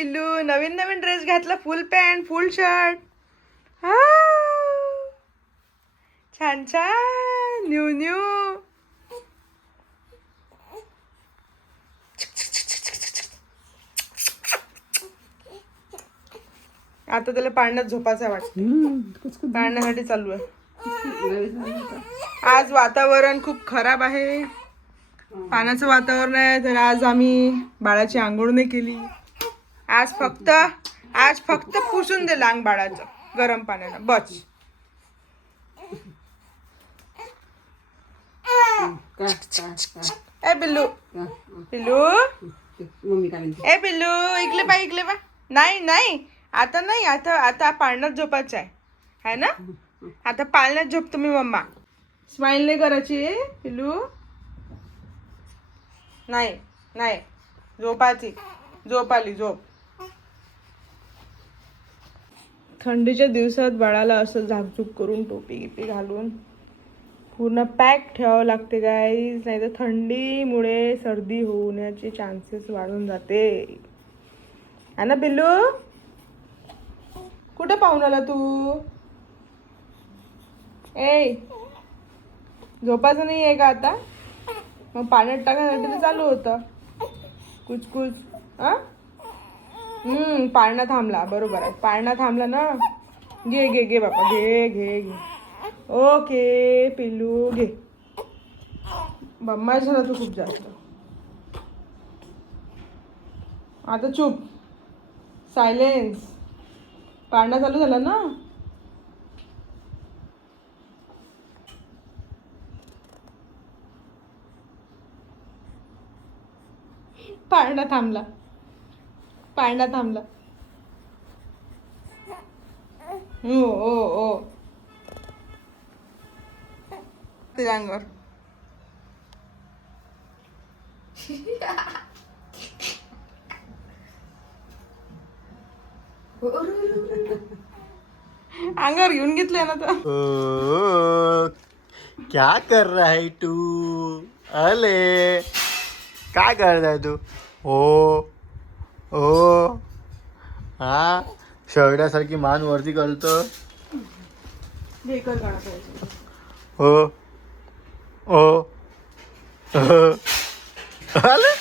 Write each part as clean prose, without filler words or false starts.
पिल्लू नवीन नवीन ड्रेस घातला, फुल पॅन्ट फुल शर्ट. हा छान छान न्यू न्यू. आता त्याला पाळण्यात झोपायचं वाटतं, पाळण्यासाठी चालू आहे. आज वातावरण खूप खराब आहे, पाण्याचं वातावरण आहे, तर आज आम्ही बाळाची आंघोळ नाही केली. आज फक्त पुसून दिलं अंग बाळाचं गरम पाण्यानं बस. ए पिल्लू पिल्लू ए पिल्लू इकडे बा. नाही नाही आता नाही, आता पाळण्यात झोपायचं आहे ना. आता पाळण्यात झोप तुम्ही मम्मा. स्माइल नाही करायची पिल्लू. नाही नाही झोपायची, झोप आली झोप. थंडीच्या दिवसात बाळाला असं झाकझूक करून टोपी गिपी घालून पूर्ण पॅक ठेवावं लागते गाईज, नाही तर थंडीमुळे सर्दी होण्याचे चान्सेस वाढून जाते. है ना पिल्लू. कुठं पाहून आला तू. ए झोपायचं नाही आहे का आता. मग पाण्यात टाकण्यासाठी तर चालू होतं कुचकुच. पाळणा थांबला, बरोबर आहे, पाळणा थांबला ना. घे घे घे बाबा घे घे घे. ओके पिल्लू घे. बम्माश झाला तू खूप जास्त. आता चुप, सायलेन्स. पाळणा चालू झाला ना. पाळणा थांबला, पाळणा थांबला. ओ ओ ओ तुझ्या अंगावर. अंगावर घेऊन घेतलंय ना तर. क्या कर रहा है तू. अले काय करताय तू. हो हो हा शेवड्यासारखी मान वरती करतो. हो हो अले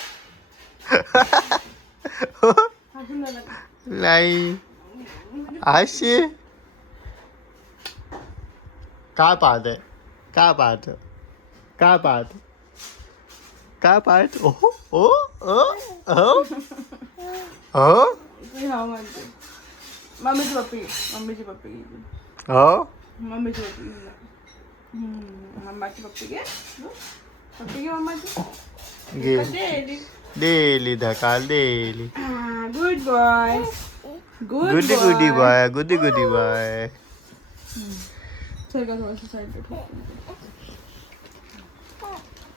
नाही अशी काय पाहत, काय पाहत, काय पाहत, काय पाहत. ओ ओ ओ हो हो मम्मीची पप्पी, मम्मीची पप्पी, हो मम्मीची पप्पी, मम्माची पप्पी घे, पप्पी घे मम्माची. घे देली धकाल देली. गुड बॉय, गुडी गुडी बाय, गुडी गुडी बाय. चल का थोडंसं साईड पे.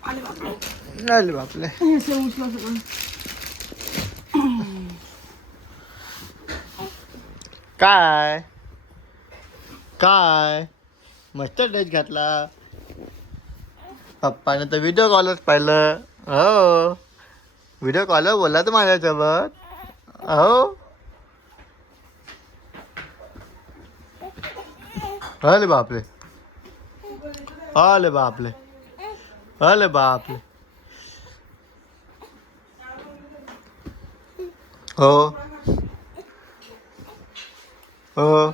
आले बापले. हे उचला सगळं. काय काय मस्त ड्रेस घातला. पप्पाने तर व्हिडिओ कॉलच पाहिलं. हो व्हिडिओ कॉलवर बोलला तर माझ्यासोबत. हो अरे बापरे, अरे बापरे, अरे बापरे. हो हो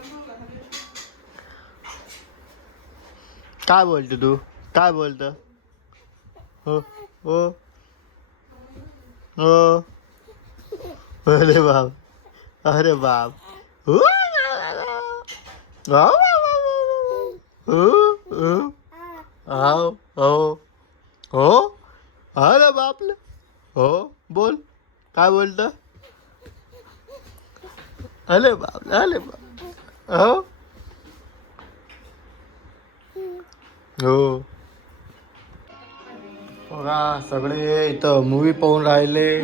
काय बोलतो तू, काय बोलतो. हो हो हो अरे बाप, अरे बाप. हो हो हो अरे बापले. हो बोल काय बोलतो. अरे बाप, अरे बाप. हो हो बघा सगळे इथं मूवी पाहून राहिले.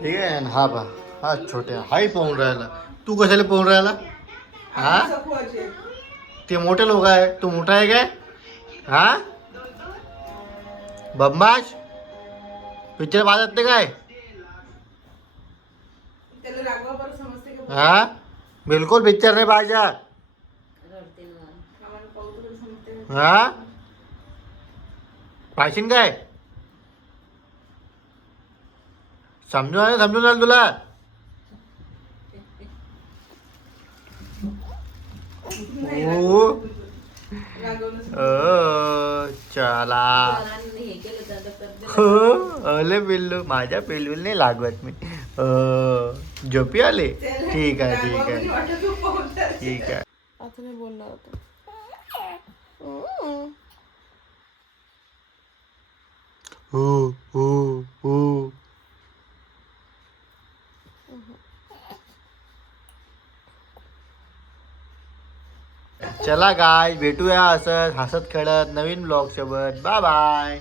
ठीक आहे. आणि हा बा हा छोट्या हाही पाहून राहिला. तू कशाला पाहून राहिला. हा ते मोठे लोक आहे, तू मोठा आहे काय. हा बदमाश पिक्चर पाहत ते काय. त्याला रागवा बरं समजते का? हा बिलकुल पिक्चर नाही पाहिजे. आम्हाला पाहू तर समजते. हा पाहिशीन काय समजून आलं तुला. ओ चला हो अले पिल्लू माझ्या पिल्लूला नाही लागत मी. झोपी आले. ठीक आहे ठीक आहे ठीक आहे. आता नाही बोलणार होतं. हो हो हो. चला गाय भेटूया असं हसत खेळत नवीन ब्लॉग सोबत. Bye bye.